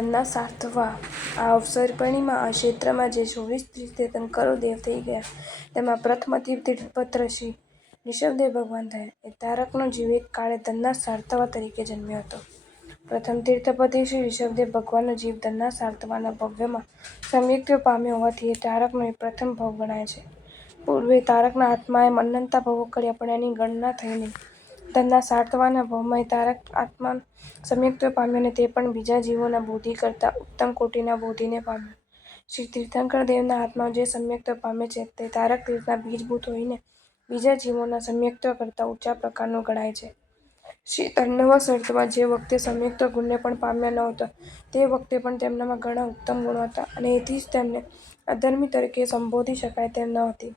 ધનના સાર્થવા આ અવસર્પિણીમાં આ ક્ષેત્રમાં જે 24 તીર્થંકરો દેવ થઈ ગયા તેમાં પ્રથમ તીર્થપત્ર શ્રી ઋષભદેવ ભગવાન થયા. એ તારકનો જીવ એક કાળે ધનના સાર્થવા તરીકે જન્મ્યો હતો. પ્રથમ તીર્થપતિ શ્રી ઋષભદેવ ભગવાનનો જીવ ધનના સાર્થવાના ભવ્યમાં સમ્યક્ત્વ પામ્યો હોવાથી એ તારકનો એ પ્રથમ ભવ ગણાય છે. પૂર્વે તારકના આત્માએ અનંતા ભવો કર્યા પણ એની ગણના થઈ નહીં. ધનના સાર્થવાના ભવમાં એ તારક આત્મા સમ્યક્ત્વ પામ્યો અને તે પણ બીજા જીવોના બોધિ કરતાં ઉત્તમ કોટિના બોધિને પામ્યો. શ્રી તીર્થંકર દેવના આત્માઓ જે સમ્યક્ત્વ પામે છે તે તારક તીર્થના બીજભૂત હોઈને બીજા જીવોના સમ્યક્ત્વ કરતાં ઊંચા પ્રકારનો ગણાય છે. શ્રી ધનવા સાર્થવા જે વખતે સમ્યક્ત્વ ગુણને પણ પામ્યા નહોતા તે વખતે પણ તેમનામાં ઘણા ઉત્તમ ગુણો હતા અને એથી જ તેમને અધર્મી તરીકે સંબોધી શકાય તેમ ન હતી.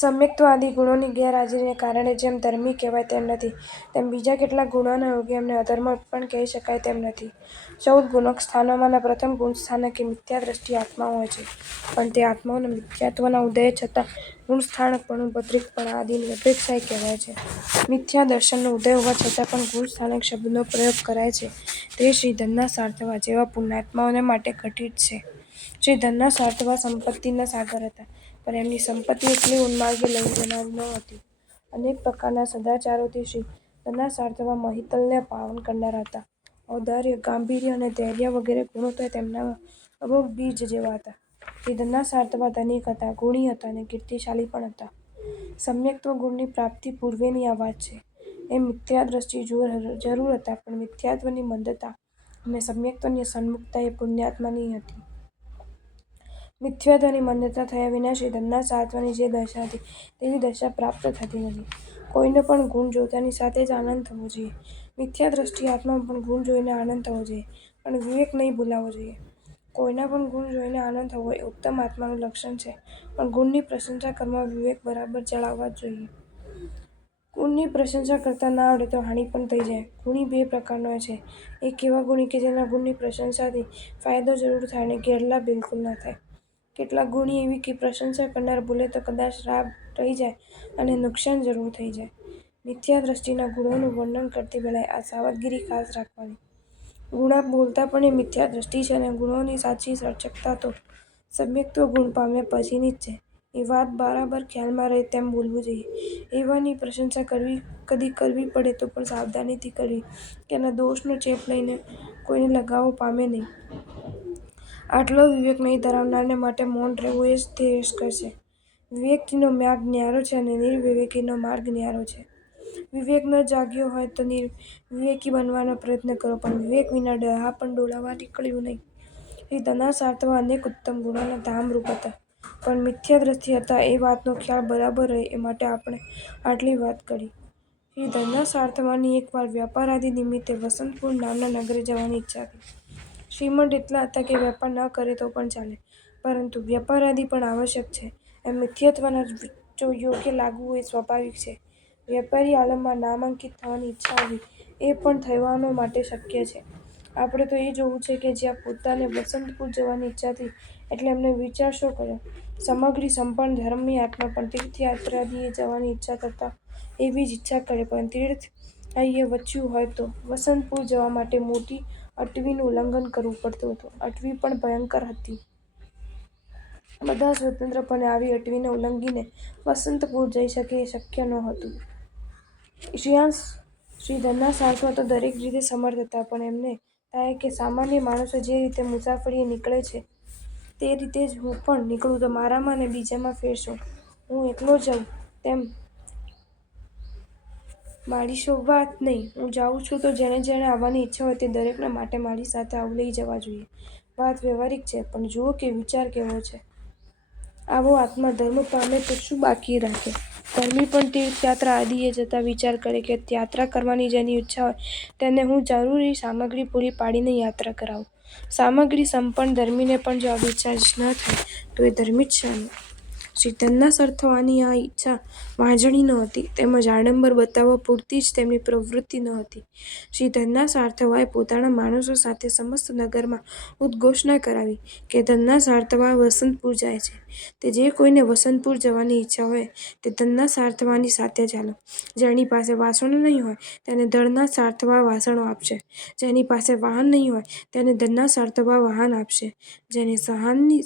સમ્યક્ત્વ આદિ ગુણોની ગેરહાજરીને કારણે જેમ ધર્મી કહેવાય તેમ નથી તેમ બીજા કેટલાક ગુણોના યોગે એમને અધર્મ પણ કહી શકાય તેમ નથી. 14 ગુણસ્થાનોમાંના પ્રથમ ગુણસ્થાનક એ મિથ્યાદ્રષ્ટિ આત્માઓ હોય છે. પણ તે આત્માઓના મિથ્યાત્વના ઉદય છતાં ગુણસ્થાનકપણું બદ્રિકપણા આદિની અપેક્ષાએ કહેવાય છે. મિથ્યા દર્શનનો ઉદય હોવા છતાં પણ ગુણસ્થાનક શબ્દનો પ્રયોગ કરાય છે તે શ્રી ધનના સાર્થવા જેવા પુણ્યાત્માઓને માટે ઘટિત છે. શ્રી ધનના સાર્થવા સંપત્તિના સાગર હતા પણ એમની સંપત્તિ એટલી ઉન્માર્ગે લઈ જનારી ન હતી. અનેક પ્રકારના સદાચારોથી શ્રી ધનના સાર્થવા મહિતલને પાવન કરનારા હતા. ઔદાર્ય, ગાંભીર્ય અને ધૈર્ય વગેરે ગુણો તો તેમનામાં અમોઘ બીજ જેવા હતા. શ્રી ધનના સાર્થવા ધનિક હતા, ગુણી હતા અને કીર્તિશાળી પણ હતા. સમ્યક્ત્વ ગુણની પ્રાપ્તિ પૂર્વેની આ વાત છે. એમ મિથ્યાદ્રષ્ટિ જરૂર હતા પણ મિથ્યાત્વની મંદતા અને સમ્યક્ત્વની સન્મુખતા એ પુણ્યાત્માની હતી. મિથ્યાત્વની મંદતા થયા વિના શ્રી ધનના સાર્થવાની જે દશા હતી તેવી દશા પ્રાપ્ત થતી નથી. કોઈનો પણ ગુણ જોતાની સાથે જ આનંદ થવો જોઈએ. મિથ્યાદ્રષ્ટિ આત્મામાં પણ ગુણ જોઈને આનંદ થવો જોઈએ પણ વિવેક નહીં ભૂલાવો જોઈએ. કોઈના પણ ગુણ જોઈને આનંદ થવો એ ઉત્તમ આત્માનું લક્ષણ છે પણ ગુણની પ્રશંસા કરવામાં વિવેક બરાબર ચલાવવા જ જોઈએ. ગુણની પ્રશંસા કરતા ના આવડે તો હાનિ પણ થઈ જાય. ગુણી બે પ્રકારનો હોય છે. એક એવા ગુણી કે જેના ગુણની પ્રશંસાથી ફાયદો જરૂર થાય અને ગેરલાભ બિલકુલ ન થાય. કેટલાક ગુણી એવી કે પ્રશંસા કરનાર ભૂલે તો કદાચ લાભ રહી જાય અને નુકસાન જરૂર થઈ જાય. મિથ્યાદ્રષ્ટિના ગુણોનું વર્ણન કરતી વેળાએ આ સાવધગીરી ખાસ રાખવાની. ગુણા બોલતા પણ એ મિથ્યાદ્રષ્ટિ છે અને ગુણોની સાચી સૂચકતા તો સમ્યક્ત્વ ગુણ પામ્યા પછીની જ છે એ વાત બરાબર ખ્યાલમાં રહે તેમ બોલવું જોઈએ. એવાની પ્રશંસા કદી કરવી પડે તો પણ સાવધાનીથી કરવી કે એના દોષનો ચેપ લઈને કોઈને લગાવો પામે નહીં. આટલો વિવેક નહીં ધરાવનારને માટે મૌન રહેવું એ જ શ્રેયસ્કર છે. વિવેકીનો માર્ગ ન્યારો છે અને નિર્વિવેકીનો માર્ગ ન્યારો છે. વિવેક ન જાગ્યો હોય તો નિર્વિવેકી બનવાનો પ્રયત્ન કરો પણ વિવેક વિના ડહાપણ ડોલાવવા નીકળ્યું નહીં. શ્રી ધનના સાર્થવા અનેક ઉત્તમ ગુણોના ધામરૂપ હતા પણ મિથ્યાદ્રષ્ટિ હતા એ વાતનો ખ્યાલ બરાબર રહે એ માટે આપણે આટલી વાત કરી. શ્રી ધનના સાર્થવાની એક વાર વ્યાપારાદિ નિમિત્તે વસંતપુર નામના નગરે જવાની ઈચ્છા થઈ. શ્રીમંત એટલા હતા કે વેપાર ન કરે તો પણ ચાલે પરંતુ વ્યાપારાદિ પણ આવશ્યક છે એમ મિથ્યાત્વના યોગે લાગવું એ સ્વાભાવિક છે. વેપારી આલમમાં નામાંકિત થવાની ઈચ્છા હોવી એ પણ થવાનો માટે શક્ય છે. આપણે તો એ જોવું છે કે જ્યાં પોતાને વસંતપુર જવાની ઈચ્છા થઈ એટલે એમને વિચાર શો કર્યો? સામગ્રી સંપન્ન ધર્મી આત્મા પણ તીર્થયાત્રાદિએ જવાની ઈચ્છા થતાં એવી જ ઈચ્છા કરે પણ તીર્થ અહીંએ વચ્યું હોય તો વસંતપુર જવા માટે મોટી અટવીનું ઉલ્લંઘન કરવું પડતું હતું. અટવી પણ ભયંકર હતી. બધા સ્વતંત્રપણે આવી અટવીને ઉલ્લંઘીને વસંતપુર જઈ શકે એ શક્ય નહોતું. શ્રી ધનના સાર્થવા તો દરેક રીતે સમર્થ હતા પણ એમને થાય કે સામાન્ય માણસો જે રીતે મુસાફરીએ નીકળે છે તે રીતે જ હું પણ નીકળું તો મારામાં અને બીજામાં ફેર શું? હું એકલો જઉં તેમ મારી શો વાત નહીં. હું જાઉં છું તો જેને જેને આવવાની ઈચ્છા હોય તે દરેકને માટે મારી સાથે આવું લઈ જવા જોઈએ. વાત વ્યવહારિક છે પણ જુઓ કે વિચાર કેવો છે? આવો આત્મા ધર્મ પામે તો શું બાકી રાખે? ધર્મી પણ તીર્થયાત્રા આદિએ જતાં વિચાર કરે કે યાત્રા કરવાની જેની ઈચ્છા હોય તેને હું જરૂરી સામગ્રી પૂરી પાડીને યાત્રા કરાવું. સામગ્રી સંપન્ન ધર્મીને પણ જો આવી ઈચ્છા જ ન થાય તો એ ધર્મી જ શાનો? શ્રી ધનના સાર્થવાની આ ઈચ્છા વાંજણી ન હતી, તેમજ આડંબર બતાવવા પૂરતી જ તેમની પ્રવૃત્તિ ન હતી. શ્રી ધનના સાર્થવાએ પોતાના માણસો સાથે સમસ્ત નગરમાં ઉદ્ઘોષણા કરાવી કે ધનના સાર્થવા વસંતપુર જાય છે. તે જે કોઈને વસંતપુર જવાની ઈચ્છા હોય તે ધનના સાર્થવાની સાથે ચાલો. જેની પાસે વાસણો નહીં હોય તેને ધનના સાર્થવા વાસણો આપશે. જેની પાસે વાહન નહીં હોય તેને ધનના સાર્થવા વાહન આપશે. જેને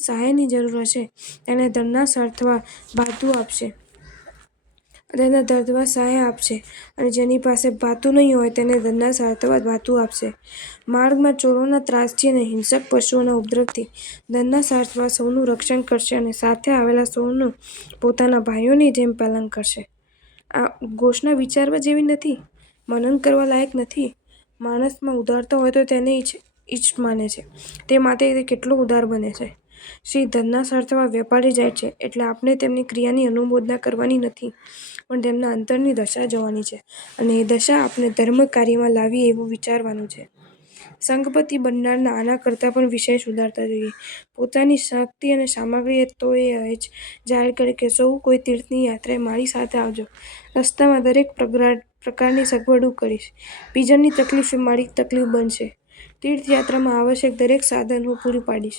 સહાયની જરૂર હશે તેને ધનના સાર્થવા ભાથું આપશે. અને જેની પાસે ભાથું નહીં હોય તેને ધનના સાર્થવા ભાથું આપશે. માર્ગમાં ચોરોના ત્રાસથી અને હિંસક પશુઓના ઉપદ્રવથી ધનના સાર્થવા સૌનું રક્ષણ કરશે અને સાથે આવેલા સૌનું પોતાના ભાઈઓની જેમ પાલન કરશે. આ ઘોષણા વિચારવા જેવી નથી, મનન કરવા લાયક નથી. માણસમાં ઉદારતા હોય તો તેને ઈચ માને છે, તે માટે તે કેટલો ઉદાર બને છે. શ્રી ધનના સાર્થવા વેપારી જાય છે એટલે આપણે તેમની ક્રિયાની અનુમોદના કરવાની નથી, પણ તેમના અંતરની દશા જોવાની છે અને એ દશા આપણે ધર્મ કાર્યમાં લાવીએ એવું વિચારવાનું છે. સંઘપતિ બનનારને આના કરતાં પણ વિશેષ ઉદારતા જોઈએ. પોતાની શક્તિ અને સામગ્રી તો એ જ જાહેર કરે કે સૌ કોઈ તીર્થની યાત્રાએ મારી સાથે આવજો. રસ્તામાં દરેક પ્રકારની સગવડો કરીશ. બીજાની તકલીફ એ મારી તકલીફ બનશે. તીર્થયાત્રામાં આવશ્યક દરેક સાધન હું પૂરું પાડીશ.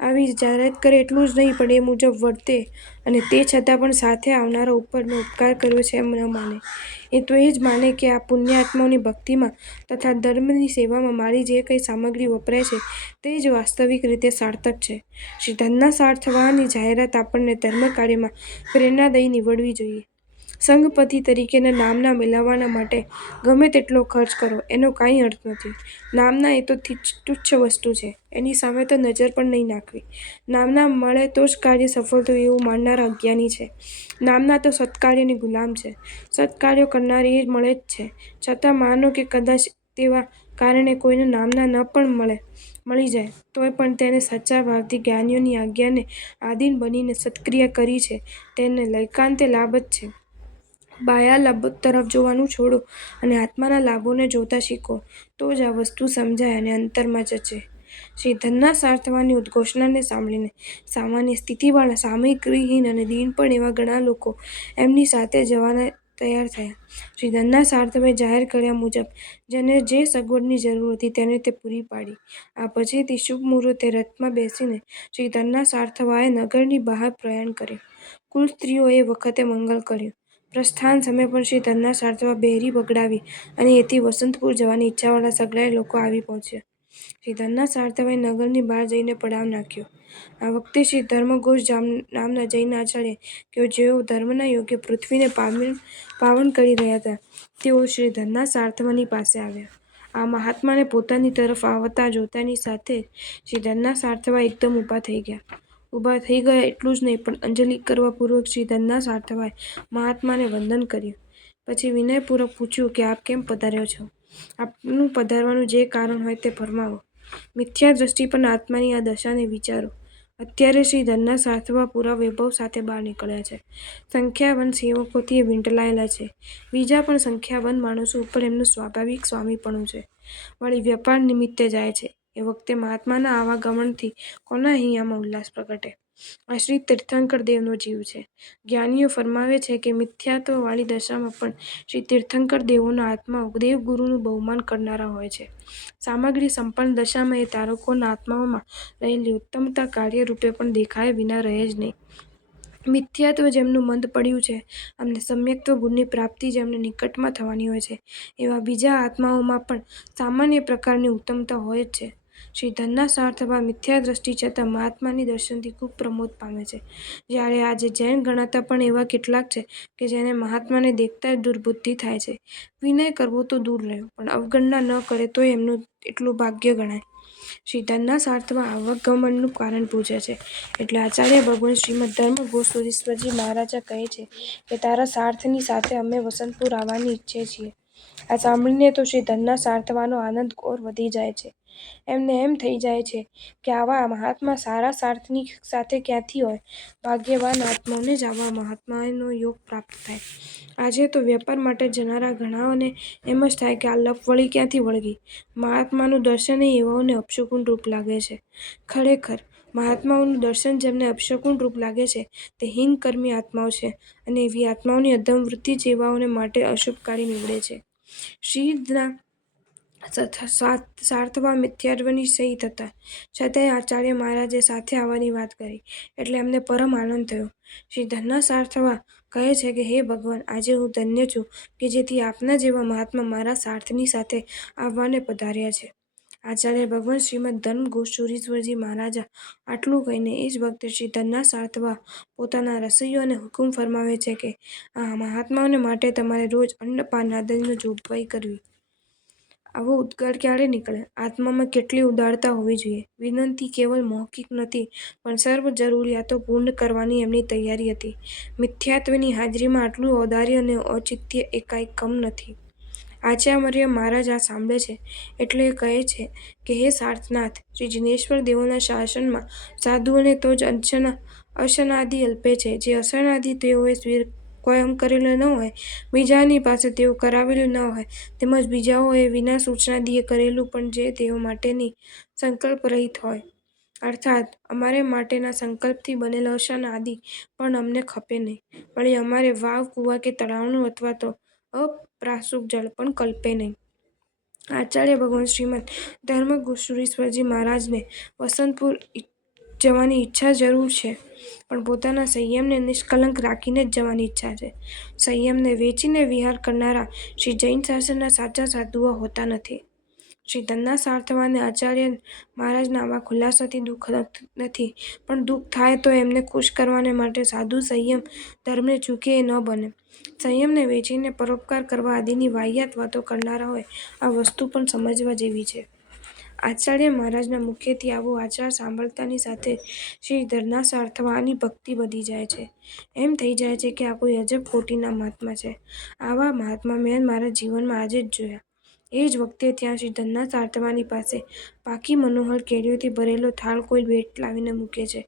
આવી જાહેરાત કરે એટલું જ નહીં, પણ એ મુજબ વર્તે અને તે છતાં પણ સાથે આવનારા ઉપર મેં ઉપકાર કર્યો છે એમ ન માને. એ તો એ જ માને કે આ પુણ્યાત્માઓની ભક્તિમાં તથા ધર્મની સેવામાં મારી જે કંઈ સામગ્રી વપરાય છે તે જ વાસ્તવિક રીતે સાર્થક છે. શ્રી ધનના સાર્થવાની જાહેરાત આપણને ધર્મ કાર્યમાં પ્રેરણાદાયી નીવડવી જોઈએ. સંઘપતિ તરીકેના નામના મેળવવા માટે ગમે તેટલો ખર્ચ કરો એનો કાંઈ અર્થ નથી. નામના એ તો તુચ્છ વસ્તુ છે, એની સામે તો નજર પણ નહીં નાખવી. નામના મળે તો જ કાર્ય સફળ થયું એવું માનનારા અજ્ઞાની છે. નામના તો સત્કાર્યની ગુલામ છે. સત્કાર્યો કરનાર એ મળે જ છે. છતાં માનો કે કદાચ તેવા કારણે કોઈને નામના ન પણ મળી જાય તોય પણ તેને સાચા ભાવથી જ્ઞાનીઓની આજ્ઞાને આધીન બનીને સત્ક્રિયા કરી છે તેને લૈકાંતે લાભ જ છે. બાહ્ય લાભો તરફ જોવાનું છોડો અને આત્માના લાભોને જોતા શીખો તો જ આ વસ્તુ સમજાય અને અંતરમાં જચે. શ્રી ધનના સાર્થવાની ઉદ્ઘોષણાને સાંભળીને સામાન્ય સ્થિતિવાળા, સામગ્રીહીન અને દીન પણ એવા ઘણા લોકો એમની સાથે જવાના તૈયાર થયા. શ્રી ધનના સાર્થવે જાહેર કર્યા મુજબ જેને જે સગવડની જરૂર હતી તેને તે પૂરી પાડી. આ પછીથી શુભ મુહૂર્તે રથમાં બેસીને શ્રી ધનના સાર્થવાએ નગરની બહાર પ્રયાણ કર્યું. કુલ સ્ત્રીઓએ એ વખતે મંગલ કર્યું. પ્રસ્થાન સમયે પણ શ્રી ધનના સાર્થવા બેરી વગડાવી અને એથી વસંતપુર જવાની ઈચ્છાવાળા સઘળાય લોકો આવી પહોંચ્યા. શ્રી ધનના સાર્થવાએ નગરની બહાર જઈને પડાવ નાખ્યો. આ વખતે શ્રી ધર્મઘોષ નામના જૈન આચાર્ય કે જેઓ ધર્મના યોગે પૃથ્વીને પાવન કરી રહ્યા હતા તેઓ શ્રી ધનના સાર્થવાની પાસે આવ્યા. આ મહાત્માને પોતાની તરફ આવતા જોતાની સાથે જ શ્રી ધનના સાર્થવા એકદમ ઊભા થઈ ગયા. ઊભા થઈ ગયા એટલું જ નહીં, પણ અંજલિ કરવા પૂર્વક શ્રી ધનના સાર્થવાએ મહાત્માને વંદન કર્યું. પછી વિનયપૂર્વક પૂછ્યું કે આપ કેમ પધાર્યા છો? આપનું પધારવાનું જે કારણ હોય તે ફરમાવો. મિથ્યા દ્રષ્ટિ પણ આત્માની આ દશાને વિચારો. અત્યારે શ્રી ધનના સાર્થવા પૂરા વૈભવ સાથે બહાર નીકળ્યા છે. સંખ્યાબંધ સેવકોથી એ વીંટળાયેલા છે. બીજા પણ સંખ્યાબંધ માણસો ઉપર એમનું સ્વાભાવિક સ્વામીપણું છે. વળી વ્યાપાર નિમિત્તે જાય છે. એ વખતે મહાત્માના આવાગમનથી કોના હૈયામાં ઉલ્લાસ પ્રગટે? આ શ્રી તીર્થંકર દેવનો જીવ છે. જ્ઞાનીઓ ફરમાવે છે કે મિથ્યાત્વવાળી દશામાં પણ શ્રી તીર્થંકર દેવોના આત્માઓ દેવગુરુનું બહુમાન કરનારા હોય છે. સામગ્રી સંપન્ન દશામાં એ તારકોના આત્માઓમાં રહેલી ઉત્તમતા કાર્યરૂપે પણ દેખાયા વિના રહે જ નહીં. મિથ્યાત્વ જેમનું મંદ પડ્યું છે અને સમ્યક્ત્વ ગુણની પ્રાપ્તિ જેમને નિકટમાં થવાની હોય છે એવા બીજા આત્માઓમાં પણ સામાન્ય પ્રકારની ઉત્તમતા હોય જ છે. શ્રી ધનના સાર્થવા મિથ્યા દ્રષ્ટિ છતાં મહાત્માની દર્શનથી ખૂબ પ્રમોદ પામે છે. જ્યારે આજે જૈન ગણાતા પણ એવા કેટલાક છે કે જેને મહાત્માને દેખતા જ દુર્બુદ્ધિ થાય છે. વિનય કરવો તો દૂર રહ્યો, પણ અવગણના ન કરે તોય એમનું એટલું ભાગ્ય ગણાય. શ્રી ધનના સાર્થવા આવાગમનનું કારણ પૂછે છે એટલે આચાર્ય ભગવાન શ્રીમદ્ ધર્મઘોષ સુરીશ્વરજી મહારાજા કહે છે કે તારા સાર્થની સાથે અમે વસંતપુર આવવાની ઈચ્છીએ છીએ. આ સાંભળીને તો શ્રી ધનના સાર્થવાનો આનંદ ઓર વધી જાય છે. એમને એમ થઈ જાય છે કે આવા મહાત્મા સારા સાર્થની સાથે ક્યાંથી હોય? ભાગ્યવાન આત્માઓને જ આવા મહાત્માનો યોગ પ્રાપ્ત થાય. આજે તો વેપાર માટે જનારા ઘણાઓને એમ જ થાય કે આ લપ વળી ક્યાંથી વળગી? મહાત્માનું દર્શન એવાઓને અપશુકુન રૂપ લાગે છે. ખરેખર મહાત્માઓનું દર્શન જેમને અપશકુન રૂપ લાગે છે તે હિંગકર્મી આત્માઓ છે, અને એવી આત્માઓની અધમવૃત્તિ જેવાઓને માટે અશુભકારી નીવડે છે. શ્રીના સાર્થવા મિથ્યાત્વની સહિત હતા, છતાંય આચાર્ય મહારાજે સાથે આવવાની વાત કરી એટલે એમને પરમ આનંદ થયો. શ્રી ધન્ના સાર્થવા કહે છે કે હે ભગવાન, આજે હું ધન્ય છું કે જેથી આપના જેવા મહાત્મા મારા સાર્થની સાથે આવવાને પધાર્યા છે. આચાર્ય ભગવાન શ્રીમદ ધર્મ ગોસુરીશ્વરજી મહારાજા આટલું કહીને એ જ વખતે શ્રી ધન્ના સાર્થવા પોતાના રસોઈયોને હુકુમ ફરમાવે છે કે આ મહાત્માઓને માટે તમારે રોજ અન્નપાન આદિની જોગવાઈ કરવી. આવો ઉદ્ગાર ક્યારે નીકળે? આત્મામાં કેટલી ઉદારતા હોવી જોઈએ! વિનંતી કેવલ મૌખિક નથી, પણ સર્વ જરૂરિયાતો પૂર્ણ કરવાની એમની તૈયારી હતી. મિથ્યાત્વની હાજરીમાં આટલું ઔદાર્ય અને ઔચિત્ય એકાય કમ નથી. આચાર્ય મહારાજ આ સાંભળે છે એટલે કહે છે કે હે સાર્થનાથ, શ્રી જિનેશ્વર દેવોના શાસનમાં સાધુઓને તો જ અસનાદિ અલ્પે છે. જે અસનાદિ તેઓએ સ્વયં કરેલું ન હોય, બીજાની પાસે તેઓ કરાવેલું ન હોય, તેમજ બીજાઓએ વિના સૂચનાદિએ કરેલું પણ જે તેઓ માટેની સંકલ્પ રહિત હોય, અર્થાત અમારે માટેના સંકલ્પથી બનેલ અસનાદિ પણ અમને ખપે નહીં. વળી અમારે વાવ, કૂવા કે તળાવનું અથવા તો અપ્રાસુક જળ પણ કલ્પે નહીં. આચાર્ય ભગવાન શ્રીમદ ધર્મગોસુરીશ્વરજી મહારાજને વસંતપુર જવાની ઈચ્છા જરૂર છે, પણ પોતાના સંયમને નિષ્કલંક રાખીને જ જવાની ઈચ્છા છે. સંયમને વેચીને વિહાર કરનારા શ્રી જૈન શાસનના સાચા સાધુઓ હોતા નથી. શ્રી ધન્ના સાર્થવાને આચાર્ય મહારાજના આવા ખુલાસાથી દુઃખ નથી, પણ દુઃખ થાય તો એમને ખુશ કરવાને માટે સાધુ સંયમ ધર્મને ચૂકે એ ન બને. સંયમને વેચીને પરોપકાર કરવા આદિની વાહિયાત વાતો કરનારાઓએ આ વસ્તુ પણ સમજવા જેવી છે. આચાર્ય મહારાજના મુખેથી આવો આચાર સાંભળતાની સાથે શ્રી ધન્ના સાર્થવાની ભક્તિ વધી જાય છે. એમ થઈ જાય છે કે આ કોઈ અજબ કોટીના મહાત્મા છે. આવા મહાત્મા મેં મારા જીવનમાં આજે જ જોયા. એ જ વખતે ત્યાં શ્રી ધન્ના સાર્થવાની પાસે પાકી મનોહર કેરીઓથી ભરેલો થાળ કોઈ ભેટ લાવીને મૂકે છે.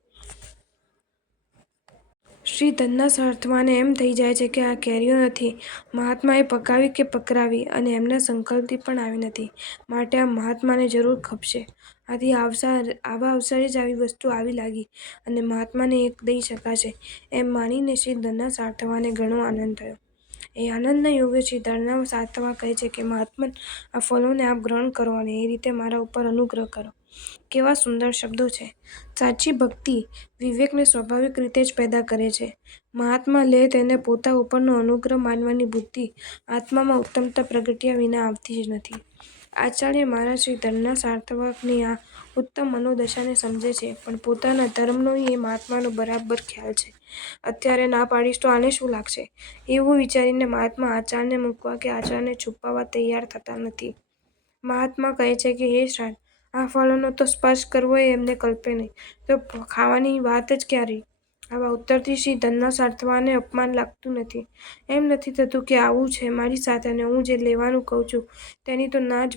શ્રી ધન્ના સાર્થવાને એમ થઈ જાય છે કે આ કેરીઓ નથી, મહાત્માએ પકાવી કે પકરાવી અને એમના સંકલ્પથી પણ આવી નથી, માટે આ મહાત્માને જરૂર ખપશે. આથી આવા અવસરે જ આવી વસ્તુ આવી લાગી અને મહાત્માને એક દઈ શકાશે એમ માનીને શ્રી ધન્ના સાર્થવાને ઘણો આનંદ થયો. એ આનંદના યોગે શ્રી ધન્ના સાર્થવા કહે છે કે મહાત્મન, આ ફળોને આપ ગ્રહણ કરો અને એ રીતે મારા ઉપર અનુગ્રહ કરો. કેવા સુંદર શબ્દો છે! સાચી ભક્તિ વિવેકને સ્વાભાવિક રીતે જ પેદા કરે છે. મહાત્મા લે તેને પોતા ઉપરનો અનુગ્રહ માનવાની બુદ્ધિ આત્મામાં ઉત્તમતા પ્રગટ્યા વિના આવતી જ નથી. આચાર્ય મહારાજ શ્રી ધન્ના સાર્થવાની આ ઉત્તમ મનોદશાને સમજે છે, પણ પોતાના ધર્મનોય એ મહાત્માનો બરાબર ખ્યાલ છે. અત્યારે ના પાડીશ તો આને શું લાગશે, એવું વિચારીને મહાત્મા આચારને મૂકવા કે આચારને છુપાવવા તૈયાર થતા નથી. મહાત્મા કહે છે કે હે શ્રાદ્ધ, આ ફળોનો તો સ્પર્શ કરવો એ એમને કલ્પે નહીં, તો ખાવાની વાત જ ક્યાં રહી? આવા ઉત્તરથી શ્રી ધન્ના સાર્થવાને અપમાન લાગતું નથી. એમ નથી થતું કે આવું છે મારી સાથે અને હું જે લેવાનું કહું છું તેની તો ના જ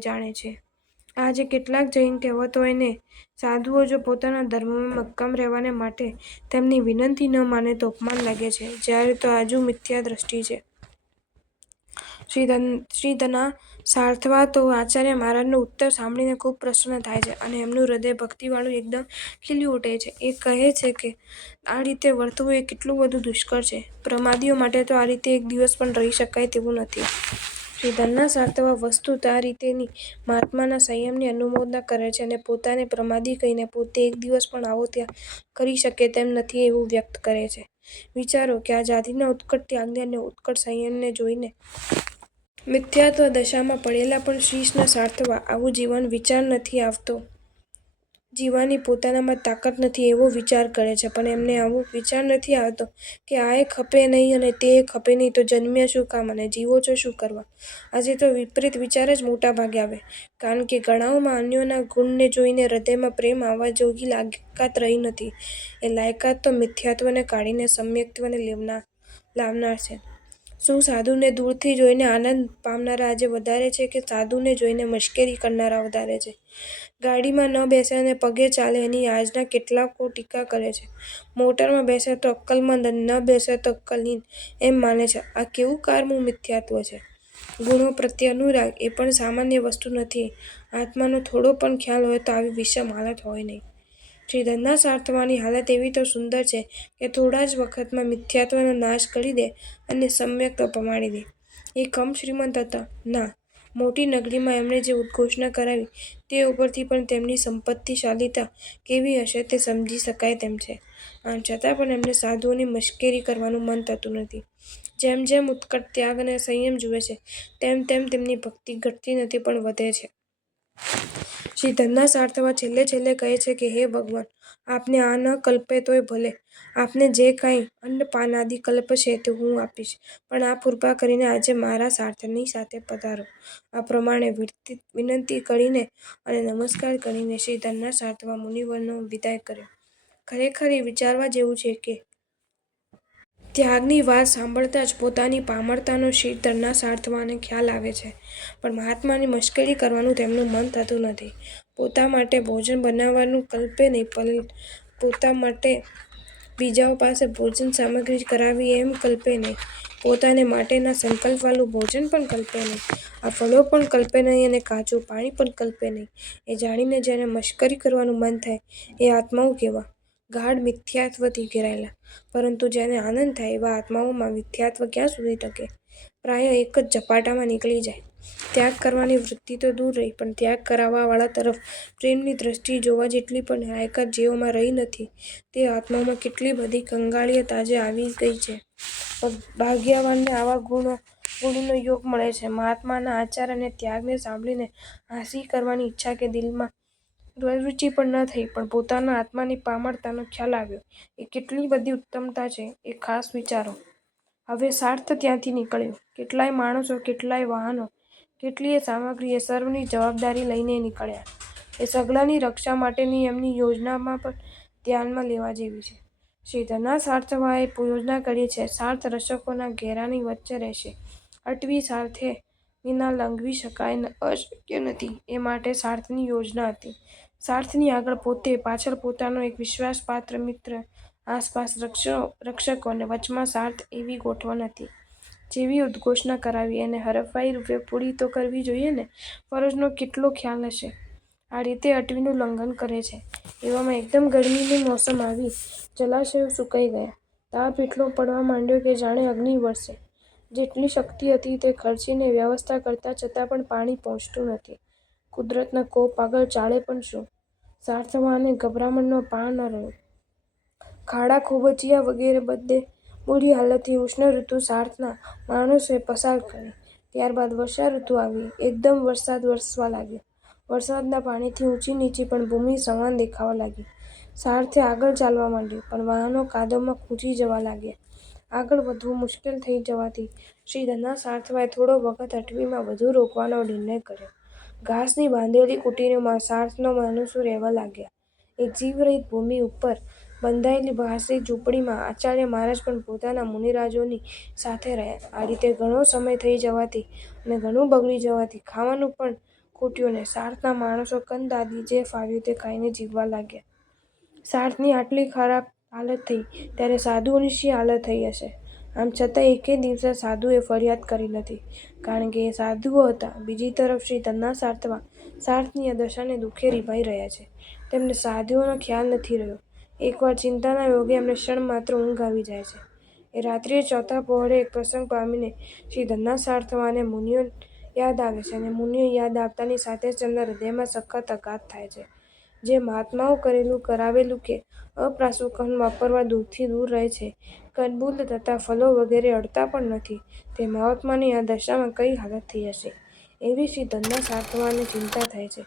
જાણે છે. આજે કેટલાક જૈન કહેવતોને સાધુઓ જો પોતાના ધર્મમાં મક્કમ રહેવાને માટે તેમની વિનંતી ન માને તો અપમાન લાગે છે, જ્યારે તો આજુ મિથ્યા દ્રષ્ટિ છે. શ્રી ધન્ના સાર્થવા તો આચાર્ય મહારાજનો ઉત્તર સાંભળીને ખૂબ પ્રસન્ન થાય છે અને એમનું હૃદય ભક્તિવાળું એકદમ ખીલી ઉઠે છે. એ કહે છે કે આ રીતે વર્તવું એ કેટલું બધું દુષ્કર છે. પ્રમાદીઓ માટે તો આ રીતે એક દિવસ પણ રહી શકાય તેવું નથી. શ્રી ધન્ના સાર્થવા વસ્તુત આ રીતેની મહાત્માના સંયમની અનુમોદના કરે છે અને પોતાને પ્રમાદી કહીને પોતે એક દિવસ પણ આવો ત્યાગ કરી શકે તેમ નથી એવું વ્યક્ત કરે છે. વિચારો કે આ જાતિના ઉત્કટ ત્યાગને અને ઉત્કટ સંયમને જોઈને મિથ્યાત્વ દશામાં પડેલા પણ શ્રી સાર્થવા આવું જીવવાની પોતાનામાં તાકાત નથી એવો વિચાર કરે છે, પણ એમને આવો વિચાર નથી આવતો કે આએ ખપે નહીં અને તેએ ખપે નહીં તો જન્મ્યા શું કામ અને જીવો છો શું કરવા? આજે તો વિપરીત વિચાર જ મોટા ભાગે આવે, કારણ કે ઘણાઓમાં અન્યોના ગુણને જોઈને હૃદયમાં પ્રેમ આવવા જોગી લાયકાત રહી નથી. એ લાયકાત તો મિથ્યાત્વને કાઢીને સમ્યક્ત્વને લાવનાર છે. શું સાધુને દૂરથી જોઈને આનંદ પામનારા આજે વધારે છે કે સાધુને જોઈને મશ્કરી કરનારા વધારે છે? ગાડીમાં ન બેસે અને પગે ચાલે એની આજના કેટલાકો ટીકા કરે છે. મોટરમાં બેસે તો અક્કલમંદ અને ન બેસે તો અક્કલહીન એમ માને છે. આ કેવું કારમું મિથ્યાત્વ છે! ગુણો પ્રત્યે અનુરાગ એ પણ સામાન્ય વસ્તુ નથી. આત્માનો થોડો પણ ખ્યાલ હોય તો આવી વિષમ હાલત હોય નહીં. શ્રીધરના સાર્થવાની હાલત એવી તો સુંદર છે કે થોડા જ વખતમાં મિથ્યાત્વનો નાશ કરી દે અને સમ્યક્ત્વ પમાડી દે. એ કમ શ્રીમંત હતા? ના. મોટી નગરીમાં એમણે જે ઉદ્ઘોષણા કરાવી તે ઉપરથી પણ તેમની સંપત્તિશાલીતા કેવી હશે તે સમજી શકાય તેમ છે. આમ છતાં પણ એમને સાધુઓની મશ્કરી કરવાનું મન થતું નથી. જેમ જેમ ઉત્કટ ત્યાગ અને સંયમ જુએ છે તેમ તેમ તેમની ભક્તિ ઘટતી નથી પણ વધે છે. શ્રીધરના સાર્થવા છેલ્લે છેલ્લે કહે છે કે હે ભગવાન, આપને આ ન કલ્પે તોય ભલે, આપને જે કાંઈ અન્નપાનાદિ કલ્પશે તે હું આપીશ, પણ આપ કૃપા કરીને આજે મારા સાર્થની સાથે પધારો. આ પ્રમાણે વિનંતી કરીને અને નમસ્કાર કરીને શ્રીધરના સાર્થવા મુનિવરનો વિદાય કર્યો. ખરેખર એ વિચારવા જેવું છે કે ત્યાગની વાત સાંભળતા જ પોતાની પામરતાનો શ્રીધરના સાર્થવાને ખ્યાલ આવે છે, પણ મહાત્માની મશ્કરી કરવાનું તેમનું મન થતું નથી. પોતા માટે ભોજન બનાવવાનું કલ્પે નહીં, પોતા માટે બીજાઓ પાસે ભોજન સામગ્રી કરાવવી એમ કલ્પે નહીં, પોતાને માટેના સંકલ્પવાળું ભોજન પણ કલ્પે નહીં, આ ફળો પણ કલ્પે નહીં અને કાચું પાણી પણ કલ્પે નહીં. એ જાણીને જેને મશ્કરી કરવાનું મન થાય એ આત્માઓ કેવા? ગાઢ મિથ્યાત્વથી ઘેરાયેલા. પરંતુ જેને આનંદ થાય એવા આત્માઓમાં મિથ્યાત્વ ક્યાં સુધી ટકે? પ્રાય એક જ ઝપાટામાં નીકળી જાય. ત્યાગ કરવાની વૃત્તિ તો દૂર રહી, પણ ત્યાગ કરાવવાવાળા તરફ પ્રેમની દ્રષ્ટિએ જોવા જેટલી પણ લાયકાત જેઓમાં રહી નથી તે આત્માઓમાં કેટલી બધી કંગાળિયત આજે આવી ગઈ છે. ભાગ્યવાનને આવા ગુણીનો યોગ મળે છે. મહાત્માના આચાર અને ત્યાગને સાંભળીને હાંસી કરવાની ઈચ્છા કે દિલમાં રરુચિ પણ ન થઈ, પણ પોતાના આત્માની પામરતાનો ખ્યાલ આવ્યો. એ કેટલી બધી ઉત્તમતા છે એ ખાસ વિચારો. હવે સાર્થ ત્યાંથી નીકળ્યો. કેટલાય માણસો, કેટલાય વાહનો, કેટલીય સામગ્રી એ સર્વની જવાબદારી લઈને નીકળ્યા. એ સઘળાની રક્ષા માટેની એમની યોજનામાં પણ ધ્યાનમાં લેવા જેવી છે. શ્રીધરના સાર્થવાએ યોજના કરી છે. સાર્થ રક્ષકોના ઘેરાની વચ્ચે રહેશે. અટવી સાર્થે વિના લંઘવી શકાય અશક્ય નથી એ માટે સાર્થની યોજના હતી. સાર્થની આગળ પોતે, પાછળ પોતાનો એક વિશ્વાસપાત્ર મિત્ર, આસપાસ રક્ષકો અને વચમાં સાર્થ એવી ગોઠવણ હતી. જેવી ઉદ્ઘોષણા કરાવી એને હરફાઈ રૂપે પૂરી તો કરવી જોઈએ ને! ફરજનો કેટલો ખ્યાલ હશે! આ રીતે અટવીનું ઉલ્લંઘન કરે છે. એવામાં એકદમ ગરમીની મોસમ આવી. જલાશયો સુકાઈ ગયા. તાપ એટલો પડવા માંડ્યો કે જાણે અગ્નિ વરસે. જેટલી શક્તિ હતી તે ખર્ચીને વ્યવસ્થા કરતા છતાં પણ પાણી પહોંચતું નથી. કુદરતના કોપ આગળ ચાલે પણ શું? સાર્થવાને ગભરામણનો પાર ન રહ્યો. ખાડા ખાબોચિયા વગેરે બધે બુરી હાલતથી ઉષ્ણ ઋતુ સાર્થના માણસોએ પસાર કરી. ત્યારબાદ વર્ષા ઋતુ આવી. એકદમ વરસાદ વરસવા લાગ્યો. વરસાદના પાણીથી ઊંચી નીચી પણ ભૂમિ સમાન દેખાવા લાગી. સાર્થે આગળ ચાલવા માંડ્યું, પણ વાહનો કાદવમાં ખૂંચી જવા લાગ્યા. આગળ વધવું મુશ્કેલ થઈ જવાથી શ્રીધરના સાર્થવાએ થોડો વખત અટવીમાં વધુ રોકાવાનો નિર્ણય કર્યો. ઘાસની બાંધેલી કુટીરોમાં સાર્થના માણસો રહેવા લાગ્યા. એક જીવરહિત ભૂમિ ઉપર બંધાયેલી ઘાસની ઝૂંપડીમાં આચાર્ય મહારાજ પણ પોતાના મુનિરાજોની સાથે રહ્યા. આ રીતે ઘણો સમય થઈ જવાથી અને ઘણું બગડી જવાથી ખાવાનું પણ ખૂટ્યું ને સાર્થના માણસો કંદ આદિ જે ફાવ્યું તે ખાઈને જીવવા લાગ્યા. સાર્થની આટલી ખરાબ હાલત થઈ ત્યારે સાધુઓની શી હાલત થઈ હશે? આમ છતાં એકેય દિવસે સાધુએ ફરિયાદ કરી નથી, કારણ કે એ સાધુઓ હતા. બીજી તરફ શ્રીધરના સાર્થવા સાર્થની આ દશાને દુ:ખે રીભાઈ રહ્યા છે. તેમને સાધુઓનો ખ્યાલ નથી રહ્યો. એકવાર ચિંતાના યોગે એમને ક્ષણમાત્ર ઊંઘ આવી જાય છે. એ રાત્રિએ ચોથા પહોરે એક પ્રસંગ પામીને શ્રીધરના સાર્થવાને મુનિઓ યાદ આવે છે, અને મુનિઓ યાદ આવતાની સાથે જ તેમના હૃદયમાં સખત આઘાત થાય છે. જે મહાત્માઓ કરાવેલું કે અપ્રાસુકન વાપરવા દૂરથી દૂર રહે છે, કંદમૂળ તથા ફળો વગેરે અડતા પણ નથી, તે મહાત્માની આ દશામાં કઈ હાલત થઈ હશે એવી શ્રીધરના સાર્થવાને ચિંતા થાય છે.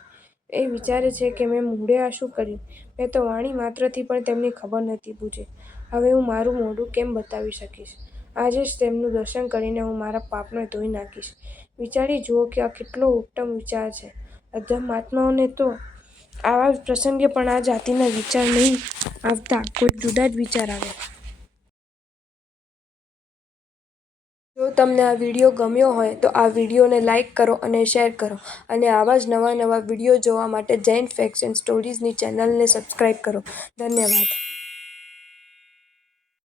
એ વિચારે છે કે મેં મૂઢે આ શું કર્યું? મેં તો વાણી માત્રથી પણ તેમની ખબર નથી પૂછી. હવે હું મારું મોઢું કેમ બતાવી શકીશ? આજે જ તેમનું દર્શન કરીને હું મારા પાપને ધોઈ નાખીશ. વિચારી જુઓ કે આ કેટલો ઉત્તમ વિચાર છે! અધમ આત્માઓને તો આવા પ્રસંગે પણ આ જાતિના વિચાર નહીં આવતા, કોઈક જુદા જ વિચાર આવે. જો તમને આ વિડીયો ગમ્યો હોય તો આ વિડીયોને લાઈક કરો અને શેર કરો, અને આવા જ નવા વિડીયો જોવા માટે જૈન ફેક્ટ્સ એન્ડ સ્ટોરીઝની ચેનલને સબસ્ક્રાઈબ કરો. ધન્યવાદ.